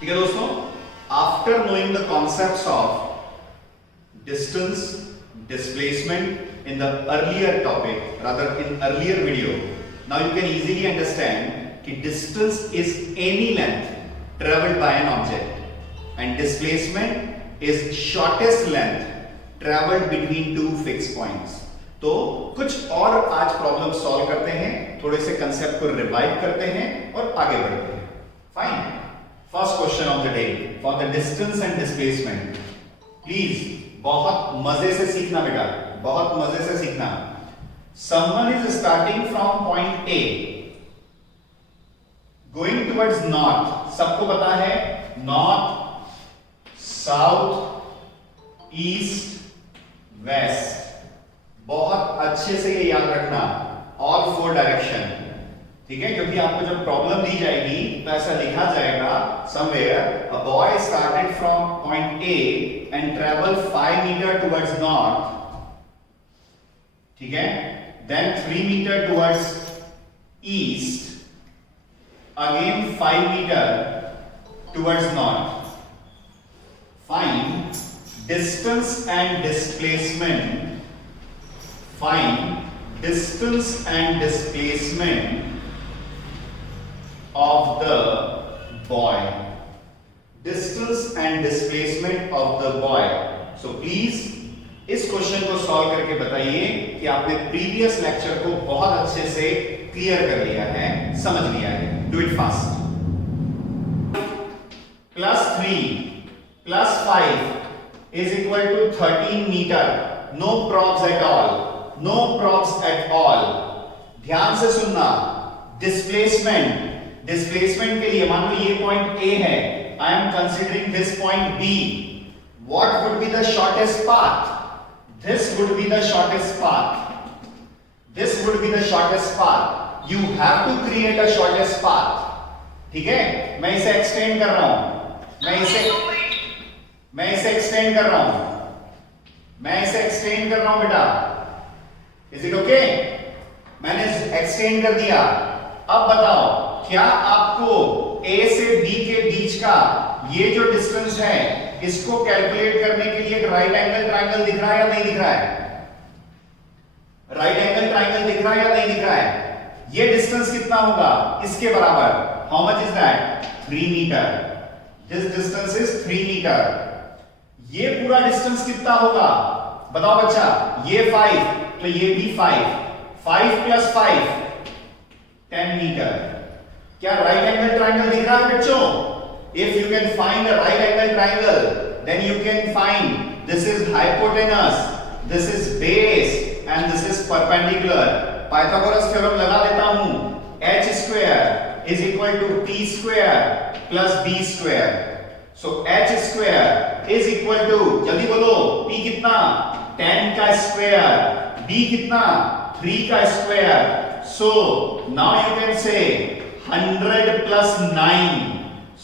ठीक है दोस्तों, after knowing the concepts of distance, displacement in the earlier topic, rather in earlier video, now you can easily understand कि distance is any length traveled by an object and displacement is shortest length traveled between two fixed points. तो कुछ और आज problem solve करते हैं, थोड़े से concept को रिवाइव करते हैं और आगे बढ़ते हैं. Fine. First question of the day for the distance and displacement. Please बहुत मजे से सीखना बेटा, बहुत मजे से सीखना. Someone is starting from point A, going towards north. सबको पता है north, south, east, west. बहुत अच्छे से ये याद रखना, all four direction. ठीक है, क्योंकि आपको जब प्रॉब्लम दी जाएगी तो ऐसा लिखा जाएगा somewhere a boy started from point A and traveled 5 meter towards north. ठीक है, then 3 meter towards east, again 5 meter towards north. Find distance and displacement. Find distance and displacement of the boy. Distance and displacement of the boy. So please इस question को solve करके बताइए कि आपने previous lecture को बहुत अच्छे से क्लियर कर लिया है, समझ लिया है. Do it fast. +3 + 5 is equal to 13 metre. No probs at all, no probs at all. ध्यान से सुनना. डिस्प्लेसमेंट, डिस्प्लेसमेंट के लिए मान लो ये पॉइंट ए है, I am considering this point B. What would be the shortest path? This would be the shortest path. This would be the shortest path. You have to create a shortest path. ठीक है, मैं इसे extend कर रहा हूं, मैं इसे extend कर रहा हूं, मैं इसे एक्सटेंड कर रहा हूं बेटा. Is it okay? मैंने एक्सटेंड कर दिया. अब बताओ, क्या आपको A से B के बीच का ये जो डिस्टेंस है इसको कैलकुलेट करने के लिए एक राइट एंगल ट्रायंगल दिख रहा है या नहीं दिख रहा है? राइट एंगल ट्रायंगल दिख रहा है या नहीं दिख रहा है? ये डिस्टेंस कितना होगा? इसके बराबर. How much is that? 3 metre. This distance is 3 metre. ये पूरा डिस्टेंस कितना होगा? बताओ बच्चा. ये 5 तो ये भी 5. 5 + 5 10 मीटर. क्या राइट एंगल ट्रायंगल दिख रहा है बच्चों? If you can find a right angle triangle, then you can find this is hypotenuse, this is base and this is perpendicular. Pythagoras theorem लगा देता हूं. h square is equal to p square plus b square. So h square is equal to, जल्दी बोलो, p कितना? 10 का square, b कितना? 3 का square. So now you can say 100 plus 9.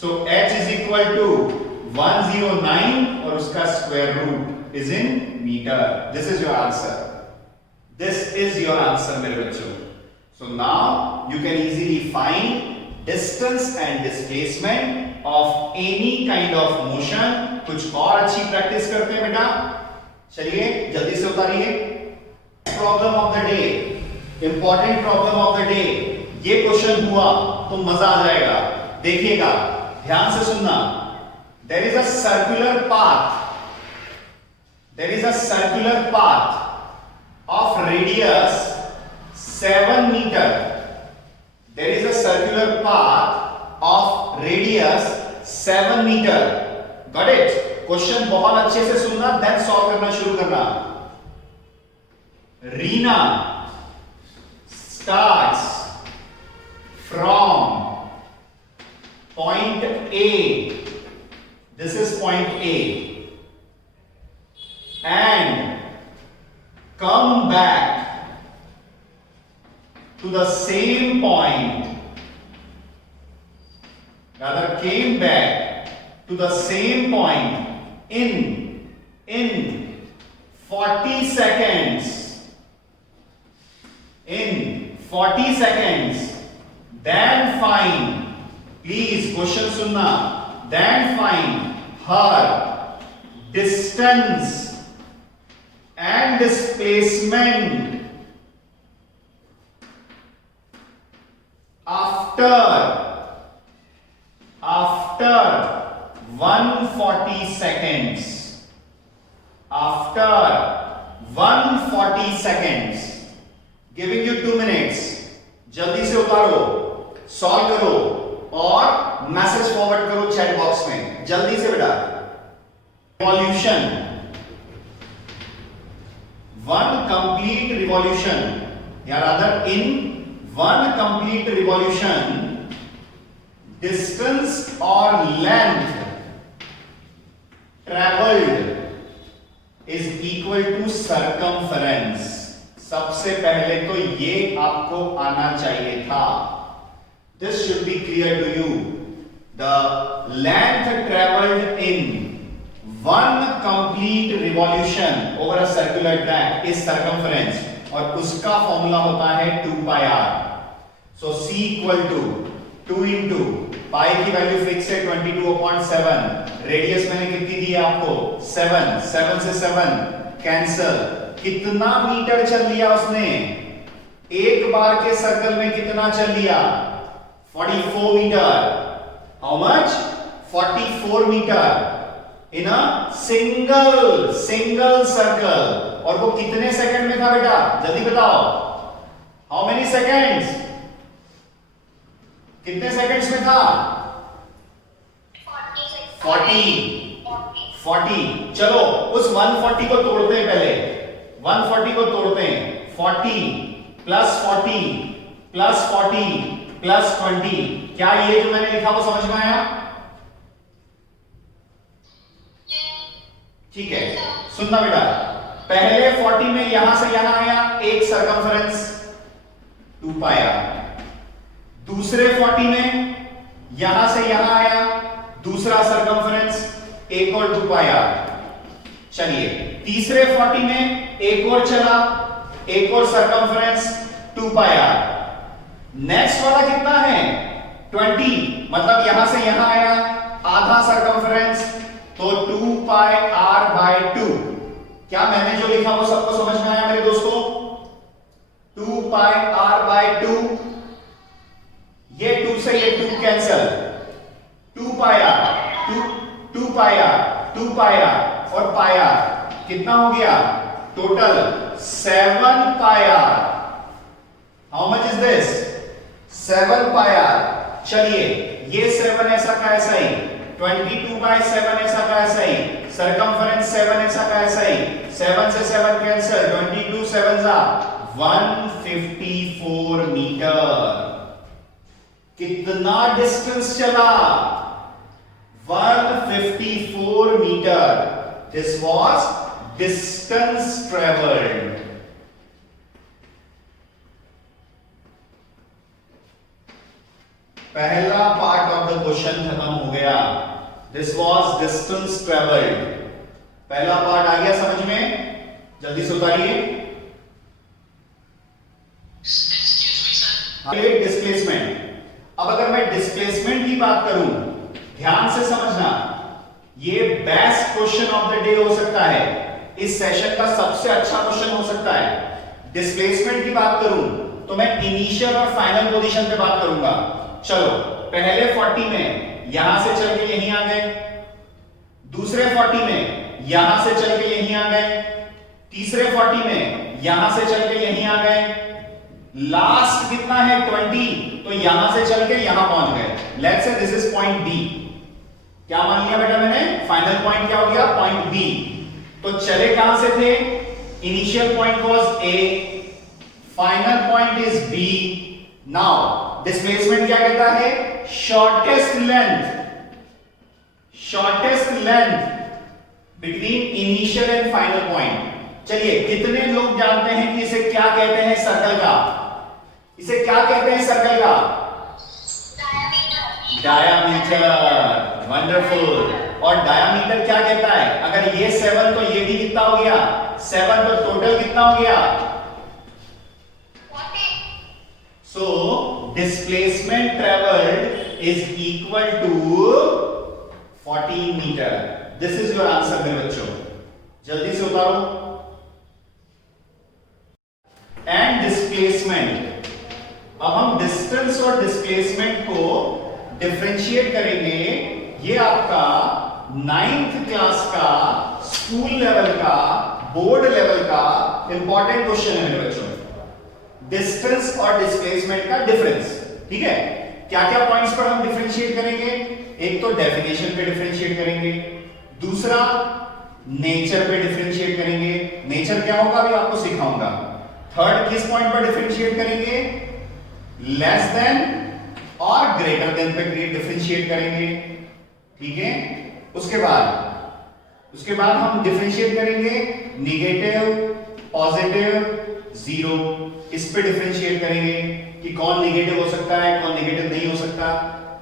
So h is equal to 109 और उसका square root is in metre. This is your answer. This is your answer मेरे बच्चों. So now you can easily find distance and displacement of any kind of motion. कुछ और अच्छी practice करते हैं बेटा. चलिए जल्दी से उतारिए. Problem of the day, important problem of the day. ये क्वेश्चन हुआ तो मजा आ जाएगा. देखिएगा, ध्यान से सुनना. There is a circular path. There is a circular path of radius 7 meter. There is a circular path of radius 7 meter. Got it? Question बहुत अच्छे से सुनना, then सॉल्व करना शुरू करना. Reena starts from point A. This is point A. And come back to the same point. Rather came back to the same point in 40 seconds. In 40 seconds. Then find. Please question सुनना. then find her distance and displacement after 140 seconds. After 140 seconds, giving you 2 minutes. जल्दी से उतारो, solve करो और message forward करो chat box में, जल्दी से बेटा. रिवॉल्यूशन, 1 complete revolution, या rather in 1 complete revolution, distance or length traveled is equal to circumference. सबसे पहले तो ये आपको आना चाहिए था. This should be clear to you. The length traveled in 1 complete revolution over a circular track is circumference, और उसका फॉर्मूला होता है 2 pi r. So c equal to 2 into pi की वैल्यू फिक्स है 22/7. रेडियस मैंने कितनी दी है आपको? 7. 7 से 7 कैंसल. कितना मीटर चल लिया उसने? एक बार के सर्कल में कितना चल लिया? 44 metre. How much? 44 metre in a single circle. और वो कितने सेकंड में था बेटा? जल्दी बताओ. How many seconds? कितने सेकंड्स में था? 40. चलो उस 140 को तोड़ते हैं पहले. 140 को तोड़ते हैं. 40 प्लस 40 प्लस 40 प्लस 20. क्या ये जो मैंने लिखा वो समझ में आया? ठीक है, सुनना बेटा. पहले 40 में यहां से यहां आया एक सर्कमफरेंस 2 pi r. दूसरे 40 में यहां से यहां आया दूसरा सर्कमफरेंस एक और 2 pi r. चलिए तीसरे 40 में एक और चला, एक और सर्कमफरेंस 2 pi r. नेक्स्ट वाला कितना है? 20. मतलब यहां से यहां आया आधा सर्कमफरेंस, तो 2 pi r by 2. क्या मैंने जो लिखा वो सबको समझ में आया मेरे दोस्तों? 2 pi r by 2. ये 2 से ये 2 cancel. 2 pi r 2 pi r 2 pi r और pi r कितना हो गया? Total 7 pi r. How much is this? 7 pi r. चलिए ये 7 ऐसा का ऐसा ही, 22/7 ऐसा का ऐसा ही, सर्कमफरेंस 7 ऐसा का ऐसा ही. 7 से 7 कैंसल. 22 7 जा 154 मीटर. कितना डिस्टेंस चला? 154 metre. This was distance traveled. पहला पार्ट ऑफ द क्वेश्चन खत्म हो गया. This was distance traveled. पहला पार्ट आ गया समझ में? जल्दी से उतारिए. डिस्प्लेसमेंट. अब अगर मैं डिस्प्लेसमेंट की बात करूं, ध्यान से समझना, ये best question of the day हो सकता है. इस सेशन का सबसे अच्छा क्वेश्चन हो सकता है. डिस्प्लेसमेंट की बात करूं तो मैं इनिशियल और फाइनल पोजीशन पे बात करूंगा. चलो पहले 40 में यहां से चल के यहीं आ गए, दूसरे 40 में यहां से चल के यहीं आ गए, तीसरे 40 में यहां से चल के यहीं आ गए, लास्ट कितना है 20, तो यहां से चल के यहां पहुंच गए. Let's say this is point B. क्या मान लिया बेटा मैंने? फाइनल पॉइंट क्या हो गया? Point B. तो चले कहां से थे? Initial point was A, final point is B. Now displacement क्या कहता है? Shortest length between initial and final point. चलिए कितने लोग जानते हैं कि इसे क्या कहते हैं? सर्कल का. इसे क्या कहते हैं सर्कल का? डायामीटर. वंडरफुल. और डायामीटर क्या कहता है? अगर ये 7 तो ये भी कितना हो गया? 7. तो टोटल कितना हो गया? So displacement traveled is equal to 14 metre. This is your answer मेरे बच्चों, जल्दी से उतारो। एंड डिस्प्लेसमेंट, अब हम डिस्टेंस और डिस्प्लेसमेंट को डिफरेंशिएट करेंगे। ये आपका 9th क्लास का स्कूल लेवल का, बोर्ड लेवल का इंपॉर्टेंट क्वेश्चन है मेरे बच्चों। डिस्टेंस और डिस्प्लेसमेंट का डिफरेंस, ठीक है। क्या क्या पॉइंट्स पर हम डिफरेंशिएट करेंगे? एक तो डेफिनेशन पे डिफरेंशिएट करेंगे, दूसरा नेचर पे डिफरेंशिएट करेंगे। नेचर क्या होगा अभी आपको सिखाऊंगा। थर्ड किस पॉइंट पर डिफरेंशिएट करेंगे? लेस देन और ग्रेटर देन पे डिफरेंशिएट करेंगे, ठीक है। उसके बाद हम डिफरेंशिएट करेंगे नेगेटिव, पॉजिटिव, जीरो। इस पे डिफरेंशिएट करेंगे कि कौन नेगेटिव हो सकता है, कौन नेगेटिव नहीं हो सकता,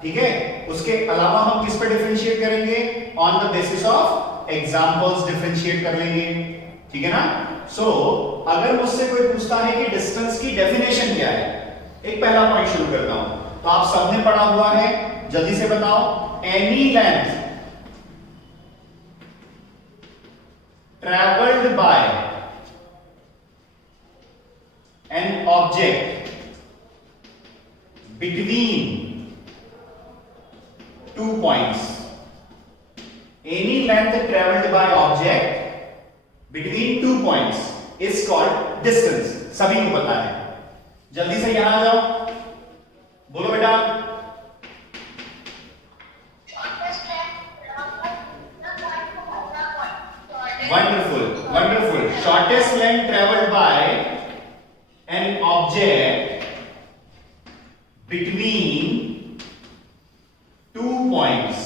ठीक है। उसके अलावा हम किस पे डिफरेंशिएट करेंगे? On the basis of examples differentiate कर लेंगे, ठीक है ना। सो अगर मुझसे कोई पूछता है कि डिस्टेंस की डेफिनेशन क्या है, एक पहला पॉइंट शुरू करता हूं। तो आप सबने पढ़ा हुआ है, जल्दी से बताओ। Any length travelled by an object between two points. Any length travelled by object between two points is called distance. सभी को पता है, जल्दी से यहां आ जाओ, बोलो बेटा। Wonderful, wonderful. Shortest length travelled by an object between two points.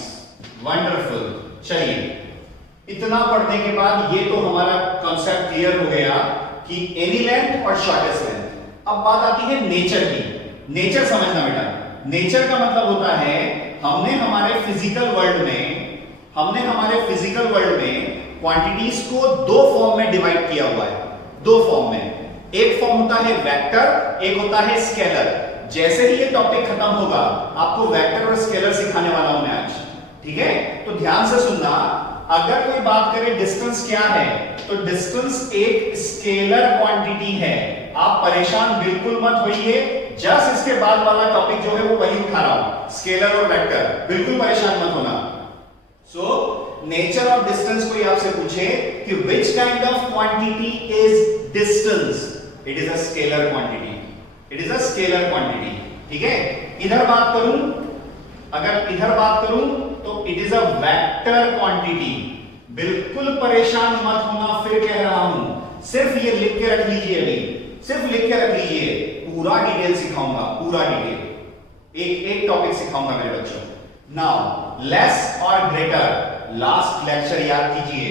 Wonderful. चलिए, इतना पढ़ने के बाद ये तो हमारा कॉन्सेप्ट क्लियर हो गया कि एनी लेंथ और शॉर्टेस्ट लेंथ। अब बात आती है नेचर की। नेचर समझना बेटा। नेचर का मतलब होता है हमने हमारे फिजिकल वर्ल्ड में क्वांटिटीज को दो फॉर्म में डिवाइड किया हुआ है। दो फॉर्म में, एक फॉर्म होता है वेक्टर, एक होता है स्केलर। जैसे ही ये टॉपिक खत्म होगा आपको वेक्टर और स्केलर सिखाने वाला हूं मैं आज, ठीक है। तो ध्यान से सुनना। अगर कोई बात करे डिस्टेंस क्या है, तो डिस्टेंस एक स्केलर क्वांटिटी है। आप परेशान बिल्कुल मत होइए, जस्ट इसके बाद वाला टॉपिक जो है वो वही उठा रहा हूं, स्केलर और वेक्टर। बिल्कुल परेशान मत होना। सो नेचर ऑफ डिस्टेंस कोई आपसे पूछे कि which kind of quantity is distance, it is a scalar quantity. It is a scalar quantity, ठीक है। इधर बात करूं, अगर इधर बात करूं तो it is a vector quantity. बिल्कुल परेशान मत होना, फिर कह रहा हूं, सिर्फ ये लिख के रख लीजिए। अभी सिर्फ लिख के रख लीजिए, पूरा डिटेल सिखाऊंगा, पूरा डिटेल, एक एक टॉपिक सिखाऊंगा मेरे बच्चों। नाउ लेस और ग्रेटर, लास्ट लेक्चर याद कीजिए,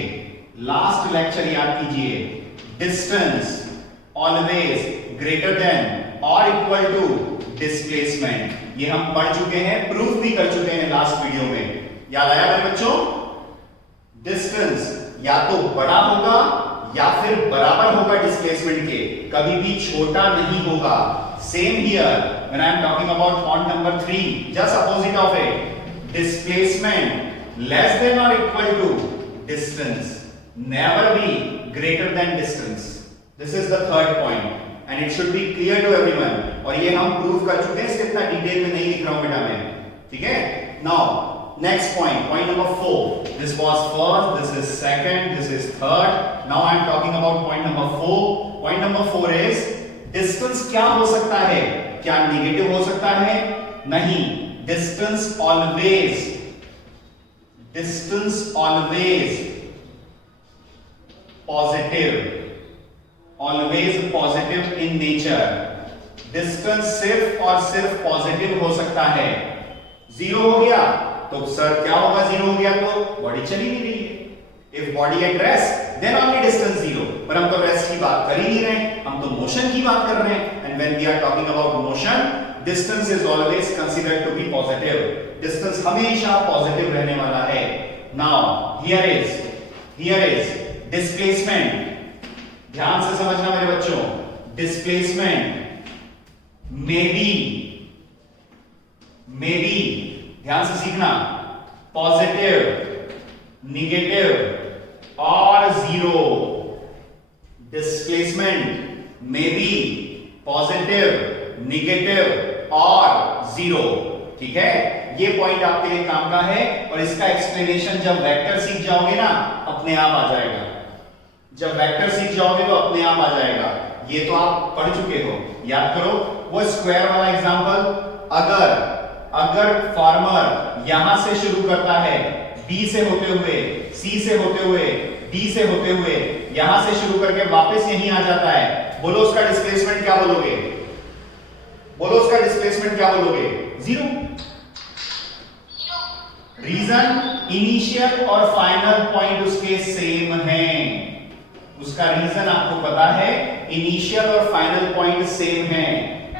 लास्ट लेक्चर याद कीजिए। डिस्टेंस ऑलवेज ग्रेटर देन और इक्वल टू डिस्प्लेसमेंट, ये हम पढ़ चुके हैं, प्रूफ भी कर चुके हैं लास्ट वीडियो में। याद आया मेरे बच्चों? डिस्टेंस या तो बड़ा होगा या फिर बराबर होगा डिस्प्लेसमेंट के, कभी भी छोटा नहीं होगा। Same here when I am talking about point number 3, just opposite of it, displacement less than or equal to distance, never be greater than distance. This is the third point and it should be clear to everyone. और ये हम prove कर चुके हैं, इसके इतना detail में नहीं लिख रहा हूं बेटा मैं, ठीक है। Now next point, point number 4. This was first, this is second, this is third. Now I am talking about point number 4. Point number 4 is distance क्या हो सकता है? क्या नेगेटिव हो सकता है? नहीं, distance always positive in nature. Distance सिर्फ और सिर्फ पॉजिटिव हो सकता है। जीरो हो गया तो सर क्या होगा? जीरो हो गया तो बॉडी चली नहीं रही है। If body at rest then only distance zero. पर हम तो रेस्ट की बात कर ही नहीं रहे, हम तो मोशन की बात कर रहे हैं। And when we are talking about motion, distance is always considered to be positive. डिस्टेंस हमेशा पॉजिटिव रहने वाला है। Now here is displacement. ध्यान से समझना मेरे बच्चों, displacement may be, ध्यान से सीखना, पॉजिटिव, निगेटिव और जीरो। डिस्प्लेसमेंट में बी पॉजिटिव, निगेटिव और जीरो। ठीक है, ये पॉइंट आपके लिए काम का है और इसका एक्सप्लेनेशन जब वेक्टर सीख जाओगे ना अपने आप आ जाएगा। जब वेक्टर सीख जाओगे तो अपने आप आ जाएगा। ये तो आप पढ़ चुके हो, याद करो वो स्क्वायर वाला एग्जांपल। अगर फार्मर यहां से शुरू करता है, बी से होते हुए, सी से होते हुए, डी से होते हुए, यहां से शुरू करके वापस यहीं आ जाता है, बोलो उसका डिस्प्लेसमेंट क्या बोलोगे? बोलो उसका डिस्प्लेसमेंट क्या बोलोगे? जीरो। रीजन, इनिशियल और फाइनल पॉइंट उसके सेम हैं। उसका रीजन आपको पता है, इनिशियल और फाइनल पॉइंट सेम है।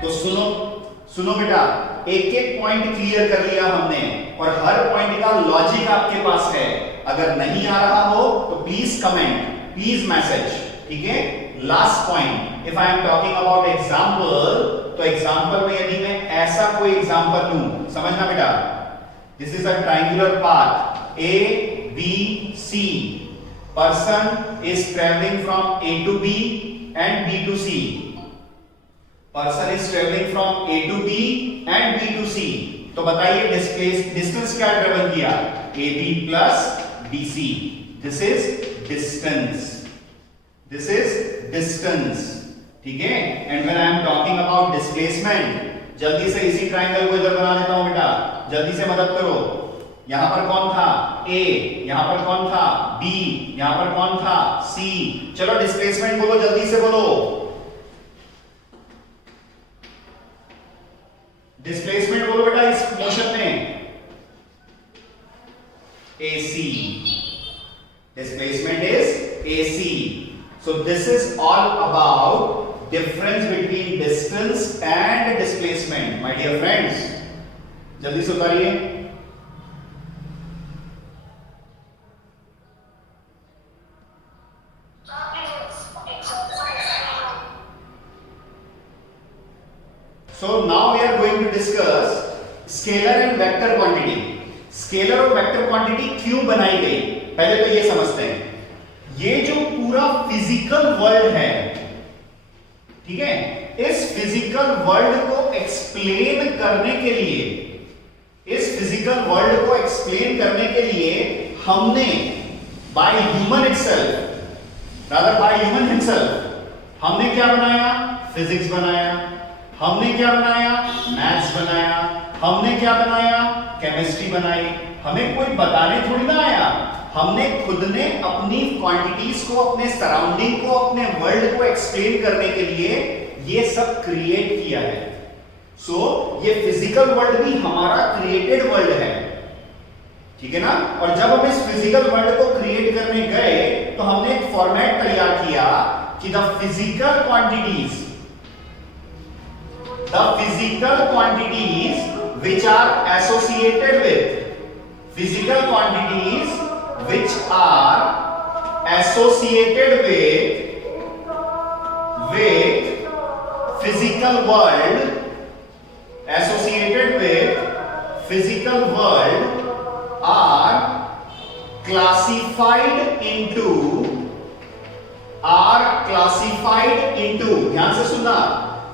तो सुनो बेटा, एक एक पॉइंट क्लियर कर लिया हमने और हर पॉइंट का लॉजिक आपके पास है। अगर नहीं आ रहा हो तो प्लीज कमेंट, प्लीज मैसेज। ठीक है, last point, if I am talking about example, तो एग्जांपल में यदि मैं ऐसा कोई एग्जांपल लूं, समझना बेटा, this is a triangular path A B C. Person is traveling from A to B and B to C. Person is traveling from A to B and B to C. तो बताइए distance क्या travel किया? AB plus BC. This is distance. This is distance. ठीक है? And when I am talking about displacement, जल्दी से इसी triangle को इधर बना देता हूं बेटा, जल्दी से मदद करो। यहां पर कौन था? A, यहां पर कौन था? B, यहां पर कौन था? C। चलो डिस्प्लेसमेंट बोलो, जल्दी से बोलो। डिस्प्लेसमेंट बोलो बेटा इस मोशन में। AC। Displacement is AC। So this is all about difference between distance and displacement. My dear friends, जल्दी से उतारिए। So now we are going to discuss scalar and vector quantity. Scalar और vector quantity क्यों बनाई गई, पहले तो ये समझते हैं। ये जो पूरा फिजिकल वर्ल्ड है, ठीक है, इस फिजिकल वर्ल्ड को एक्सप्लेन करने के लिए, इस फिजिकल वर्ल्ड को एक्सप्लेन करने के लिए हमने by human itself, rather by human himself, हमने क्या बनाया? फिजिक्स बनाया। हमने क्या बनाया? मैथ्स बनाया। हमने क्या बनाया? केमिस्ट्री बनाई। हमें कोई बताने थोड़ी ना आया, हमने खुद ने अपनी क्वांटिटीज को, अपने सराउंडिंग को, अपने वर्ल्ड को एक्सप्लेन करने के लिए ये सब क्रिएट किया है। सो ये फिजिकल वर्ल्ड भी हमारा क्रिएटेड वर्ल्ड है, ठीक है ना। और जब हम इस फिजिकल वर्ल्ड को क्रिएट करने गए तो हमने एक फॉर्मेट तैयार किया कि the physical quantities which are associated with physical quantities which are associated with physical world are classified into ध्यान से सुनना,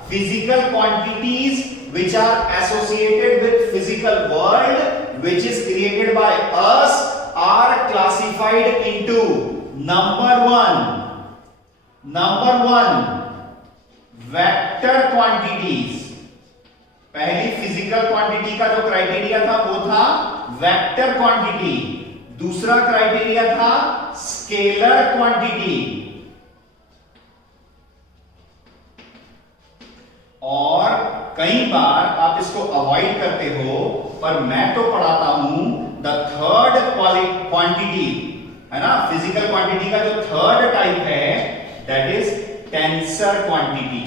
physical quantities which are associated with physical world which is created by us are classified into number one vector quantities। पहली physical quantity का जो criteria था वो था vector quantity, दूसरा क्राइटेरिया था स्केलर क्वांटिटी। और कई बार आप इसको अवॉइड करते हो, पर मैं तो पढ़ाता हूं द थर्ड क्वांटिटी, है ना, फिजिकल क्वांटिटी का जो थर्ड टाइप है that is tensor quantity.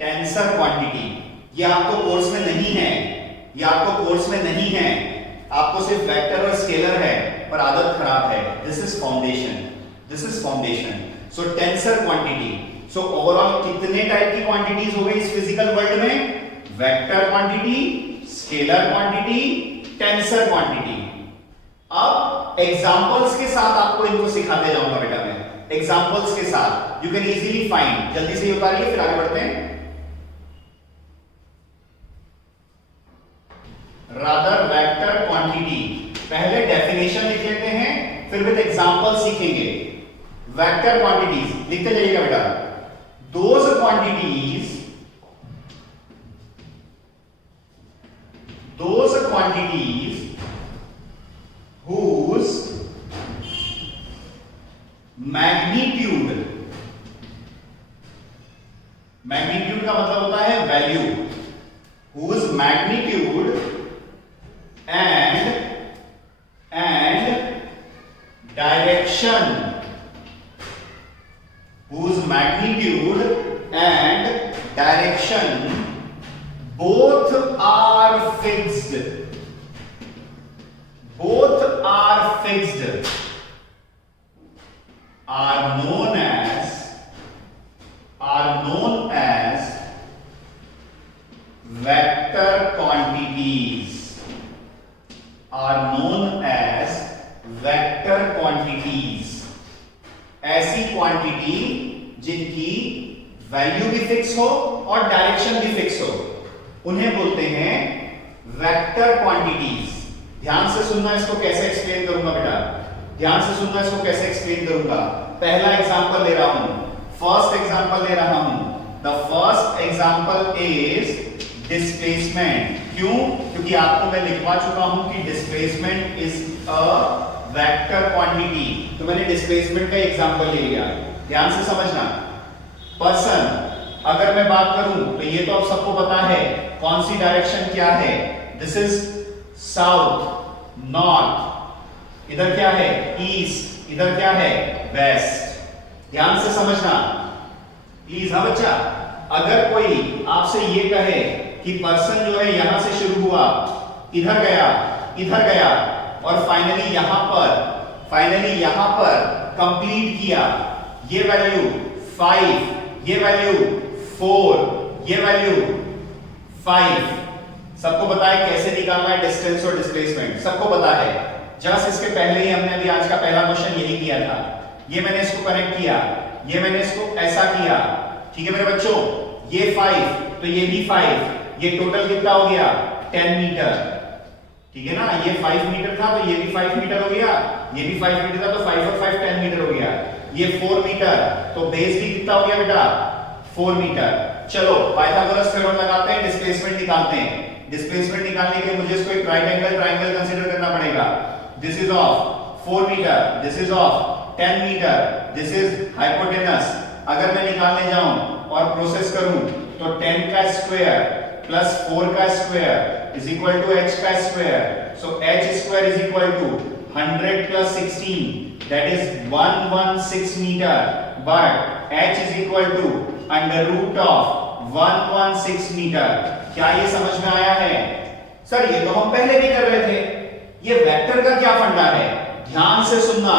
Tensor quantity ये आपको कोर्स में नहीं है, आपको सिर्फ वेक्टर और स्केलर है, पर आदत खराब है। This is foundation. So tensor quantity. So overall कितने टाइप की क्वांटिटीज हो गई इस फिजिकल वर्ल्ड में? Vector quantity, scalar quantity, tensor quantity. अब एग्जांपल्स के साथ आपको इनको सिखाते जाऊंगा बेटा मैं, एग्जांपल्स के साथ यू कैन इजीली फाइंड। जल्दी से ये उतारिए फिर आगे बढ़ते हैं। रादर वेक्टर क्वांटिटी, पहले डेफिनेशन लिख लेते हैं फिर विद एग्जांपल सीखेंगे। वेक्टर क्वांटिटीज लिखते जाइएगा बेटा। दोज क्वांटिटीज whose magnitude का मतलब होता है value, whose magnitude and direction, whose magnitude and direction both are fixed, are known as vector quantities, are known as vector quantities। ऐसी क्वांटिटी जिनकी वैल्यू भी फिक्स हो और डायरेक्शन भी फिक्स हो, उन्हें बोलते हैं वेक्टर क्वांटिटीज। ध्यान से सुनना, इसको कैसे एक्सप्लेन करूंगा बेटा, ध्यान से सुनना, इसको कैसे एक्सप्लेन करूंगा। पहला एग्जांपल ले रहा हूं, फर्स्ट एग्जांपल ले रहा हूं। The first example is displacement. क्यों? क्योंकि आपको मैं लिखवा चुका हूं कि displacement is a vector quantity, तो मैंने डिस्प्लेसमेंट का एग्जांपल ले लिया। ध्यान से समझना। पर्सन, अगर मैं बात करूं तो ये तो आप सबको पता है कौन सी डायरेक्शन क्या है। दिस इज साउथ, नॉर्थ, इधर क्या है ईस्ट, इधर क्या है वेस्ट। ध्यान से समझना प्लीज। हाँ बच्चा, अगर कोई आपसे ये कहे कि पर्सन जो है यहां से शुरू हुआ, इधर गया और फाइनली यहां पर कंप्लीट किया, ये वैल्यू 5, ये वैल्यू 4, ये वैल्यू 5। सबको पता है कैसे निकालना है डिस्टेंस और डिस्प्लेसमेंट, सबको पता है। जस्ट इसके पहले ही हमने अभी आज का पहला क्वेश्चन यही किया था। ये मैंने इसको कनेक्ट किया, ये मैंने इसको ऐसा किया, ठीक है मेरे बच्चों। ये 5 तो ये भी 5, ये टोटल कितना हो गया 10 मीटर, ठीक है ना। ये 5 मीटर था तो ये भी 5 मीटर हो गया, ये भी 5 मीटर था तो 5 और 5 10 मीटर हो गया। ये 4 मीटर तो बेस भी कितना हो गया बेटा 4 मीटर। चलो पाइथागोरस थ्योरम लगाते हैं, डिस्प्लेसमेंट निकालते हैं। डिस्प्लेसमेंट निकालने के लिए मुझे इसको एक राइट एंगल ट्रायंगल कंसीडर करना पड़ेगा। This is of 4 metre, this is of 10 metre, this is hypotenuse. अगर मैं निकालने जाऊं और प्रोसेस करूं तो 10 का स्क्वायर प्लस 4 का square is equal to h का square. So h square is equal to 100 plus 16 that is 116 metre, but h is equal to under root of 116 metre. क्या ये समझ में आया है? सर ये तो हम पहले भी कर रहे थे, ये वेक्टर का क्या फंडा है? ध्यान से सुनना,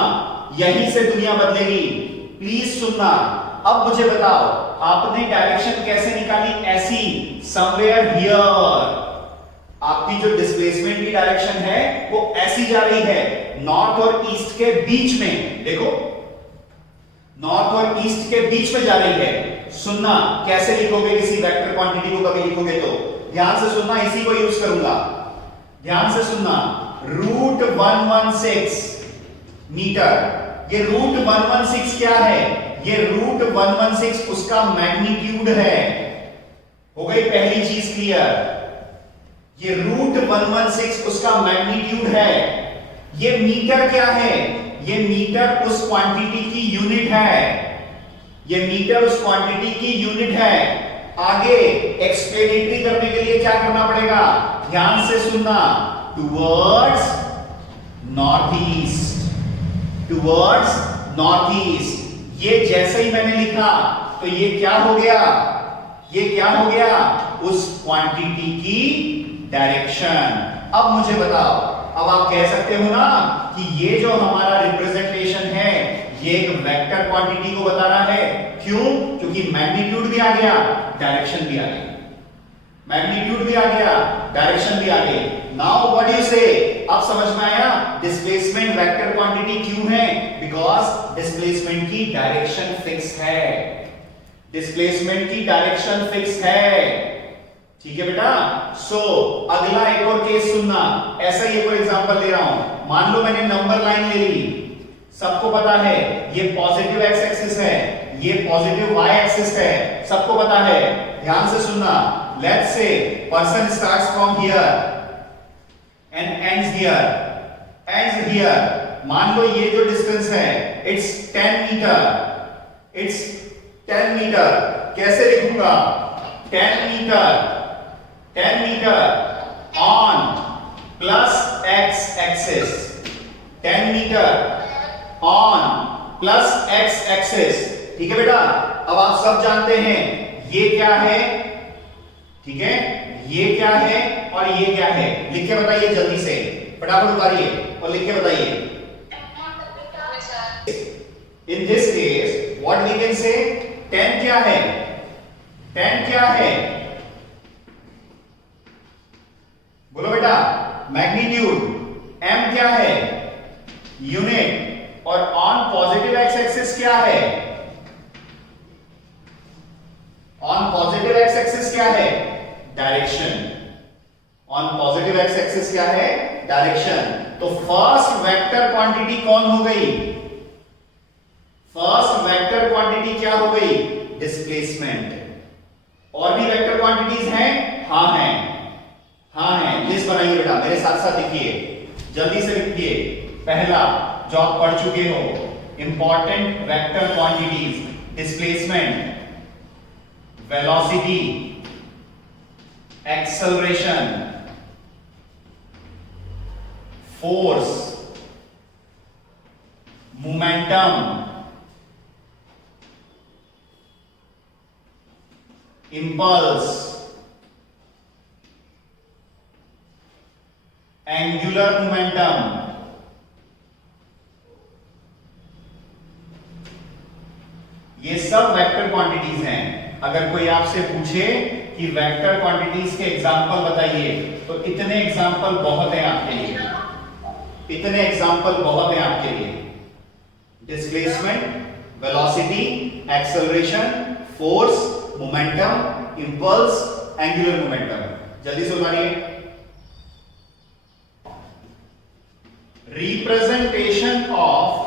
यहीं से दुनिया बदलेगी। प्लीज सुनना। अब मुझे बताओ, आपने डायरेक्शन कैसे निकाली? ऐसी, समवेयर हियर। आपकी जो डिस्प्लेसमेंट की डायरेक्शन है वो ऐसी जा रही है, नॉर्थ और ईस्ट के बीच में। देखो, नॉर्थ और ईस्ट के बीच में जा रही है। सुनना, कैसे लिखोगे किसी वेक्टर क्वांटिटी को कभी लिखोगे तो ध्यान से सुनना, इसी को यूज करूंगा। ध्यान से सुनना, रूट 116 मीटर। ये रूट 116 क्या है? ये रूट 116 उसका मैग्नीट्यूड है। हो गई पहली चीज क्लियर। ये रूट 116 उसका मैग्नीट्यूड है। ये मीटर क्या है? ये मीटर उस क्वांटिटी की यूनिट है। ये मीटर उस क्वांटिटी की यूनिट है। आगे एक्सप्लेनेटरी करने के लिए क्या करना पड़ेगा? ध्यान से सुनना, towards north east, towards north east. ये जैसे ही मैंने लिखा तो ये क्या हो गया? ये क्या हो गया? उस क्वांटिटी की डायरेक्शन। अब मुझे बताओ, अब आप कह सकते हो ना कि ये जो हमारा रिप्रेजेंटेशन है ये एक वेक्टर क्वांटिटी को बता रहा है। क्यों? क्योंकि मैग्नीट्यूड भी आ गया, डायरेक्शन भी आ गई। मैग्नीट्यूड भी आ गया, डायरेक्शन भी आ गई। नाउ व्हाट यू से, अब समझ में आया डिस्प्लेसमेंट वेक्टर क्वांटिटी क्यों है? बिकॉज डिस्प्लेसमेंट की डायरेक्शन फिक्स है, डिस्प्लेसमेंट की डायरेक्शन फिक्स है। ठीक है बेटा। सो अगला एक और केस सुनना, ऐसा ही एक और एग्जांपल ले रहा हूं। मान लो मैंने नंबर लाइन ले ली, सबको पता है ये पॉजिटिव एक्स एक्सिस है, ये पॉजिटिव वाई एक्सिस है, सबको पता है। ध्यान से सुनना, let's say person starts from here and ends here. मान लो ये जो डिस्टेंस है इट्स 10 मीटर, इट्स 10 मीटर। कैसे लिखूंगा? 10 metre on plus X axis, 10 metre on plus X axis. ठीक है बेटा। अब आप सब जानते हैं ये क्या है, ठीक है, ये क्या है और ये क्या है। लिख के बताइए जल्दी से, फटाफट उतारिए और लिख के बताइए। In this case what we can say, 10 क्या है? 10 क्या है? बोलो बेटा। मैग्नीट्यूड। m क्या है? यूनिट। और ऑन पॉजिटिव एक्स एक्सिस क्या है? ऑन पॉजिटिव एक्स एक्सिस क्या है? Direction. On positive x axis क्या है? डायरेक्शन। तो फर्स्ट वेक्टर क्वांटिटी कौन हो गई? फर्स्ट वेक्टर क्वांटिटी क्या हो गई? डिस्प्लेसमेंट। और भी वेक्टर क्वांटिटीज हैं? हाँ हैं, हाँ हैं। लिस्ट बनाइए बेटा, मेरे साथ साथ लिखिए, जल्दी से लिखिए। पहला जो आप पढ़ चुके हो, important vector quantities, displacement, velocity, acceleration, force, momentum, impulse, angular momentum, ये सब वेक्टर क्वांटिटीज हैं। अगर कोई आपसे पूछे कि वेक्टर क्वांटिटीज के एग्जांपल बताइए, तो इतने एग्जांपल बहुत हैं आपके लिए, इतने एग्जांपल बहुत हैं आपके लिए। Displacement, velocity, acceleration, force, momentum, impulse, angular momentum. जल्दी से उतारिए। Representation of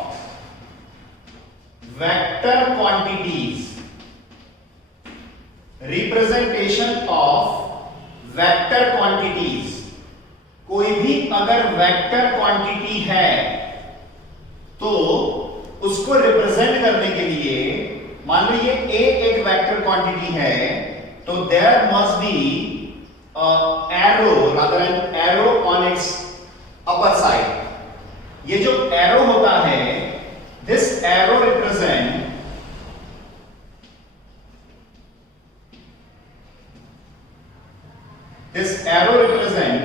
vector quantities, representation of vector quantities. कोई भी अगर वेक्टर क्वांटिटी है तो उसको रिप्रेजेंट करने के लिए, मान लो ये a एक वेक्टर क्वांटिटी है, तो there must be arrow, rather an arrow on its upper side. ये जो एरो होता है, this arrow represent this arrow represent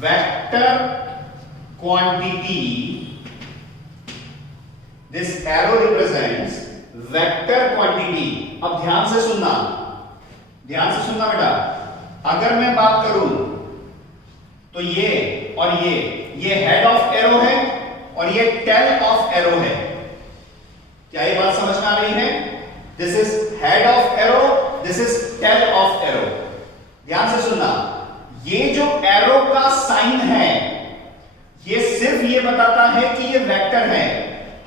vector quantity, this arrow represents vector quantity। अब ध्यान से सुनना, ध्यान से सुनना बेटा। अगर मैं बात करूं तो ये और ये हेड ऑफ एरो है और ये टेल ऑफ एरो है। क्या ये बात समझ में आ रही है? This is head of arrow, this is tail of arrow. ध्यान से सुनना, ये जो एरो का साइन है, ये सिर्फ ये बताता है कि ये वेक्टर है।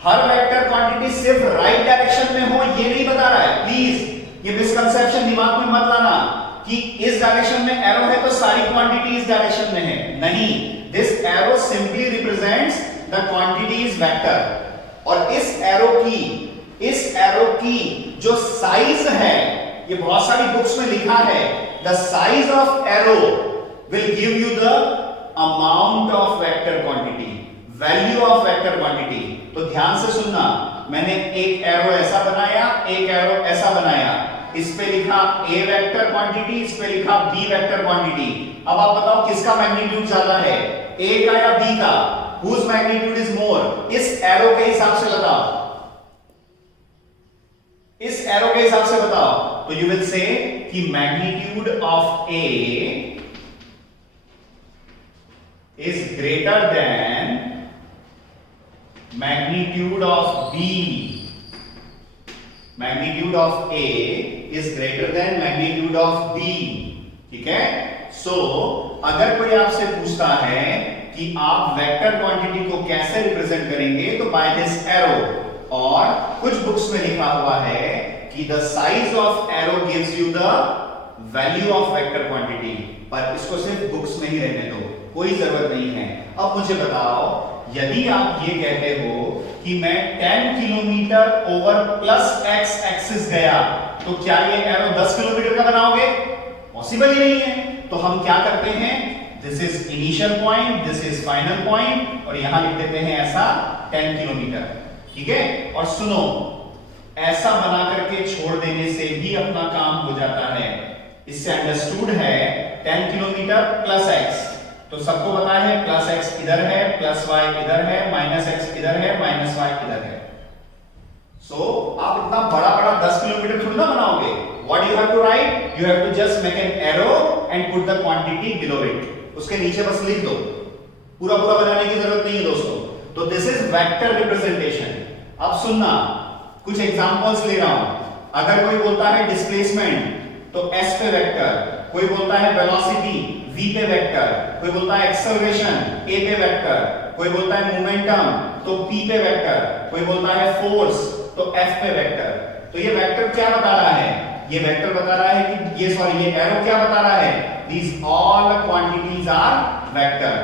हर वेक्टर क्वांटिटी सिर्फ राइट डायरेक्शन में हो ये नहीं बता रहा है। प्लीज ये मिसकंसेप्शन दिमाग में मत लाना कि इस डायरेक्शन में एरो है तो सारी क्वांटिटी इस डायरेक्शन में है। नहीं, this arrow simply represents the quantity is vector. और इस एरो की जो साइज है, ये बहुत सारी बुक्स में लिखा है, the size of arrow will give you the amount of vector quantity, value of vector quantity. तो ध्यान से सुनना, मैंने एक एरो ऐसा बनाया, एक एरो ऐसा बनाया, इस पे लिखा a वेक्टर क्वांटिटी, इस पे लिखा b वेक्टर क्वांटिटी। अब आप बताओ किसका मैग्नीट्यूड ज्यादा है, a का या b का? whose magnitude is more? इस एरो के हिसाब से बताओ, इस एरो के हिसाब से बताओ। तो यू विल से कि magnitude of A is greater than magnitude of B. Magnitude of A is greater than magnitude of B. ठीक है? So, अगर कोई आपसे पूछता है कि आप वेक्टर क्वांटिटी को कैसे रिप्रेजेंट करेंगे, तो बाय दिस एरो, और कुछ बुक्स में लिखा हुआ है कि the size of arrow gives you the value of vector quantity, पर इसको सिर्फ बुक्स में ही रहने दो, कोई जरूरत नहीं है। अब मुझे बताओ, यदि आप ये कहते हो कि मैं 10 kilometre over plus X axis गया, तो क्या ये एरो 10 किलोमीटर का बनाओगे? पॉसिबल ही नहीं है। तो हम क्या करते हैं, this is initial point, this is final point, और यहां लिख देते हैं ऐसा 10 किलोमीटर। ठीक है? और सुनो, ऐसा बना करके छोड़ देने से भी अपना काम हो जाता है। इससे अंडरस्टूड है 10 किलोमीटर प्लस एक्स, तो सबको पता है प्लस एक्स इधर है, प्लस वाई इधर है, माइनस एक्स इधर है, माइनस वाई इधर है। सो आप इतना बड़ा बड़ा 10 किलोमीटर थोड़ी ना बनाओगे। What you have to write, you have to just make an arrow and put the quantity below it. उसके नीचे बस लिख दो, पूरा पूरा बनाने की जरूरत नहीं है दोस्तों। तो दिस इज वेक्टर रिप्रेजेंटेशन। अब सुनना, कुछ एग्जांपल्स ले रहा हूं। अगर कोई बोलता है डिस्प्लेसमेंट, तो एस पे वेक्टर, कोई बोलता है वेलोसिटी, v पे वेक्टर, कोई बोलता है एक्सेलरेशन, a पे वेक्टर, कोई बोलता है मोमेंटम, तो p पे वेक्टर, कोई बोलता है फोर्स, तो f पे वेक्टर। तो ये वेक्टर क्या बता रहा है? ये वेक्टर बता रहा है कि ये एरो क्या बता रहा है? These all quantities are vector.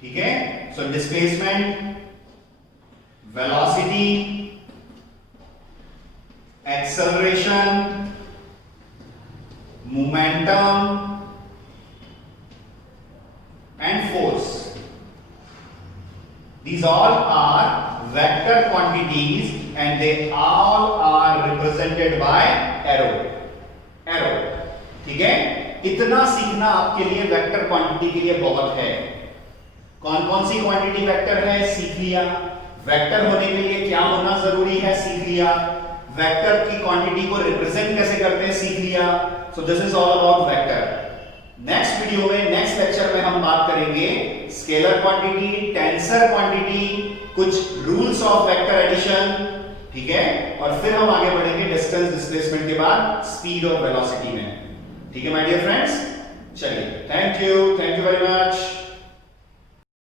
ठीक है? So displacement, velocity, acceleration, momentum and force. These all are vector quantities and they all are represented by arrow. Arrow. ठीक है? इतना सीखना आपके लिए वेक्टर क्वांटिटी के लिए बहुत है। कौन कौन सी क्वांटिटी वेक्टर है सीख लिया, वेक्टर होने के लिए क्या होना जरूरी है सीख लिया, वेक्टर की क्वांटिटी को रिप्रेजेंट कैसे करते हैं सीख लिया। सो this is all about vector. Next video में, नेक्स्ट लेक्चर में हम बात करेंगे स्केलर क्वांटिटी, टेंसर क्वांटिटी, कुछ रूल्स ऑफ वेक्टर एडिशन। ठीक है? और फिर हम आगे बढ़ेंगे डिस्टेंस डिस्प्लेसमेंट के बाद स्पीड और वेलोसिटी में। ठीक है माय डियर फ्रेंड्स, चलिए, थैंक यू वेरी मच।